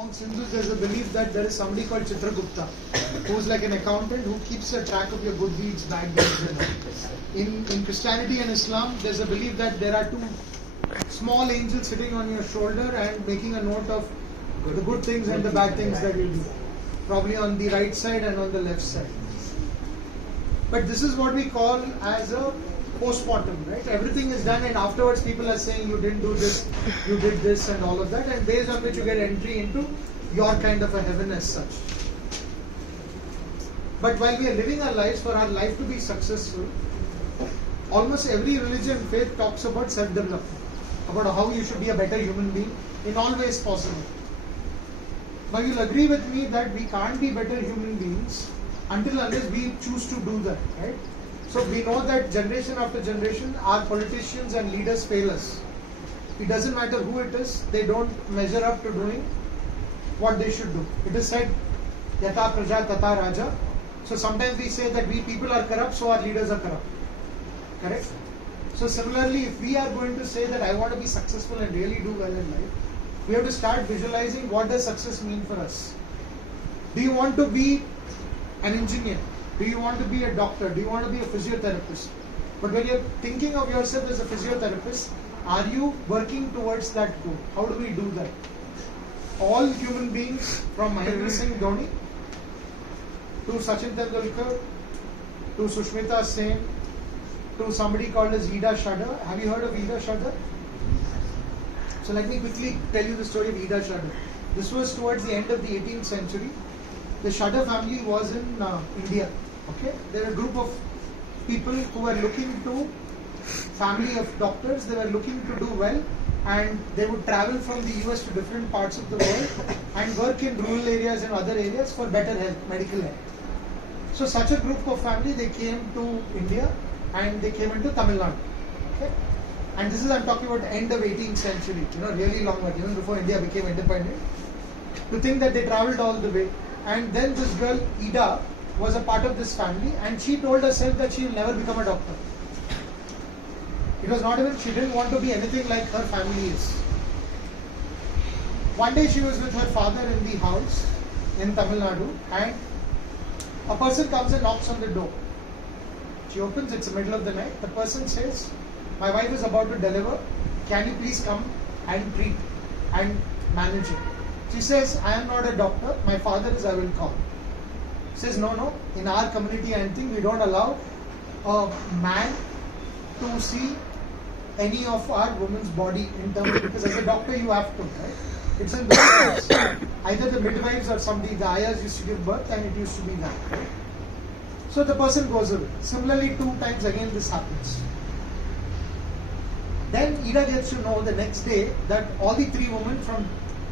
Amongst Hindus, there's a belief that there is somebody called Chitragupta, who's like an accountant who keeps a track of your good deeds, bad deeds, and all. In Christianity and Islam, there's a belief that there are two small angels sitting on your shoulder and making a note of the good things and the bad things that you do, probably on the right side and on the left side. But this is what we call as a postmortem, right? Everything is done and afterwards people are saying you didn't do this, you did this and all of that, and based on which you get entry into your kind of a heaven as such. But while we are living our lives, for our life to be successful, almost every religion and faith talks about self-development, about how you should be a better human being in all ways possible. Now you'll agree with me that we can't be better human beings until unless we choose to do that, right? So we know that generation after generation, our politicians and leaders fail us. It doesn't matter who it is, they don't measure up to doing what they should do. It is said, Yata Praja Tata Raja. So sometimes we say that we people are corrupt, so our leaders are corrupt. Correct? So similarly, if we are going to say that I want to be successful and really do well in life, we have to start visualizing what does success mean for us. Do you want to be an engineer? Do you want to be a doctor? Do you want to be a physiotherapist? But when you're thinking of yourself as a physiotherapist, are you working towards that goal? How do we do that? All human beings, from Mahendra Singh Dhoni to Sachin Tendulkar to Sushmita Sen to somebody called as Ida Shudder. Have you heard of Ida Shudder? So let me quickly tell you the story of Ida Shudder. This was towards the end of the 18th century. The Shudder family was in India. Okay, there were a group of people who were looking to, family of doctors, they were looking to do well, and they would travel from the US to different parts of the world and work in rural areas and other areas for better health, medical health. So such a group of family, they came to India and they came into Tamil Nadu. Okay, and this is, I'm talking about end of 18th century, really long back, even before India became independent. To think that they traveled all the way, and then this girl Ida was a part of this family, and she told herself that she will never become a doctor. It was not even, she didn't want to be anything like her family is. One day she was with her father in the house in Tamil Nadu, and a person comes and knocks on the door. She opens, it's the middle of the night. The person says, my wife is about to deliver, can you please come and treat and manage it? She says, I am not a doctor, my father is, I will call. Says, no, in our community I think we don't allow a man to see any of our woman's body in terms of, because as a doctor you have to, right? It's in those days. Either the midwives or somebody, the ayahs used to give birth and it used to be that. Right? So the person goes away. Similarly, 2 times again this happens. Then Ida gets to know the next day that all the 3 women from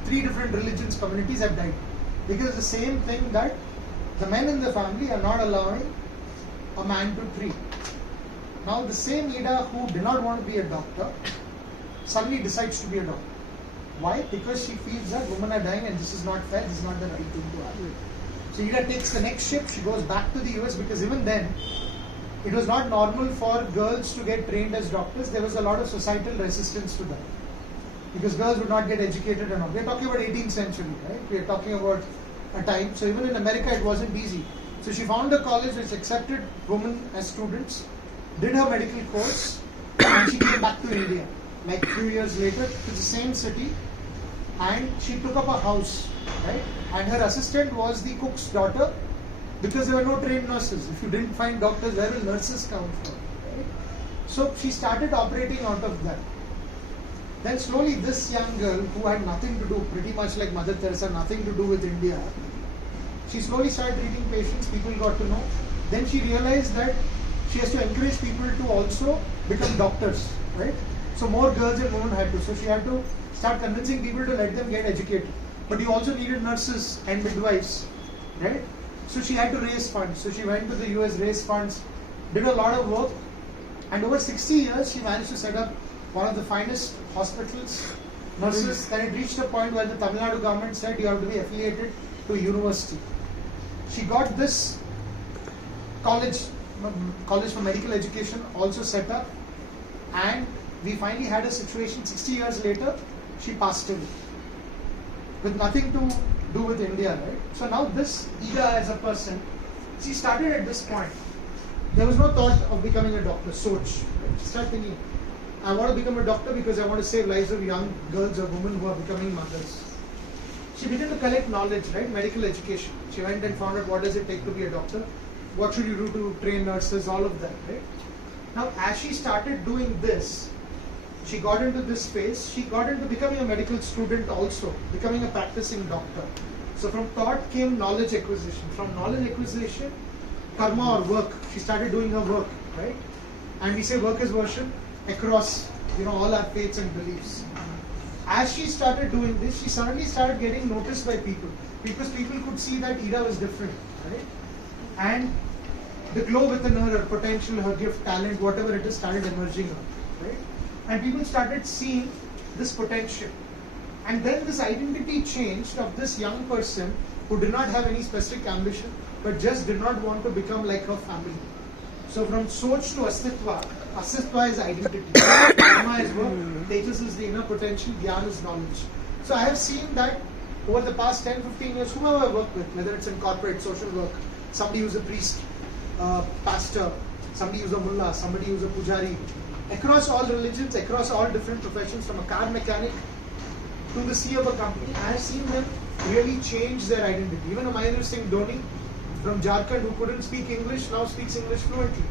3 different religions, communities have died. Because the same thing that the men in the family are not allowing a man to treat. Now the same Ida who did not want to be a doctor suddenly decides to be a doctor. Why? Because she feels that women are dying and this is not fair, this is not the right thing to happen. So Ida takes the next ship, she goes back to the US, because even then it was not normal for girls to get trained as doctors. There was a lot of societal resistance to that, because girls would not get educated and all. We are talking about 18th century, right? We are talking about a time. So even in America it wasn't easy. So she found a college which accepted women as students, did her medical course, and she came back to India like a few years later to the same city, and she took up a house, right? And her assistant was the cook's daughter, because there were no trained nurses. If you didn't find doctors, where will nurses come from? Right? So she started operating out of that. Then slowly this young girl who had nothing to do, pretty much like Mother Teresa, nothing to do with India, she slowly started treating patients, people got to know. Then she realized that she has to encourage people to also become doctors, right? So more girls and women had to. So she had to start convincing people to let them get educated. But you also needed nurses and midwives, right? So she had to raise funds. So she went to the US, raised funds, did a lot of work, and over 60 years she managed to set up one of the finest hospitals, nurses. Then it reached a point where the Tamil Nadu government said you have to be affiliated to a university. She got this college for medical education also set up, and we finally had a situation 60 years later, she passed away. with nothing to do with India, right? So now this Ida as a person, she started at this point. There was no thought of becoming a doctor, Soch. Right? She started thinking, I want to become a doctor because I want to save lives of young girls or women who are becoming mothers. She began to collect knowledge, right? Medical education. She went and found out what does it take to be a doctor, what should you do to train nurses, all of that, right? Now, as she started doing this, she got into this phase. She got into becoming a medical student also, becoming a practicing doctor. So from thought came knowledge acquisition. From knowledge acquisition, karma or work. She started doing her work, right? And we say work is worship across, all our faiths and beliefs. As she started doing this, she suddenly started getting noticed by people. Because people could see that Ida was different, right? And the glow within her potential, her gift, talent, whatever it is, started emerging her, right? And people started seeing this potential. And then this identity changed of this young person who did not have any specific ambition, but just did not want to become like her family. So from Soch to Astitva, Astitva is identity, Karma is work, Tejas is the inner potential, Gyan is knowledge. So I have seen that over the past 10-15 years, whoever I work with, whether it's in corporate, social work, somebody who's a priest, pastor, somebody who's a mullah, somebody who's a pujari, across all religions, across all different professions, from a car mechanic to the CEO of a company, I have seen them really change their identity. Even a Mahendra Singh Dhoni from Jharkhand who couldn't speak English, now speaks English fluently.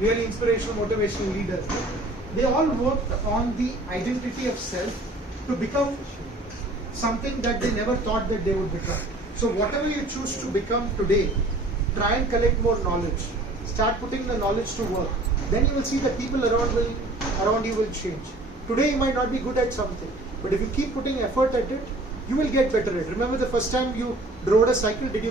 Really inspirational, motivational leaders. They all worked on the identity of self to become something that they never thought that they would become. So whatever you choose to become today, try and collect more knowledge. Start putting the knowledge to work. Then you will see that people around you will change. Today you might not be good at something, but if you keep putting effort at it, you will get better at it. Remember the first time you rode a cycle, did you get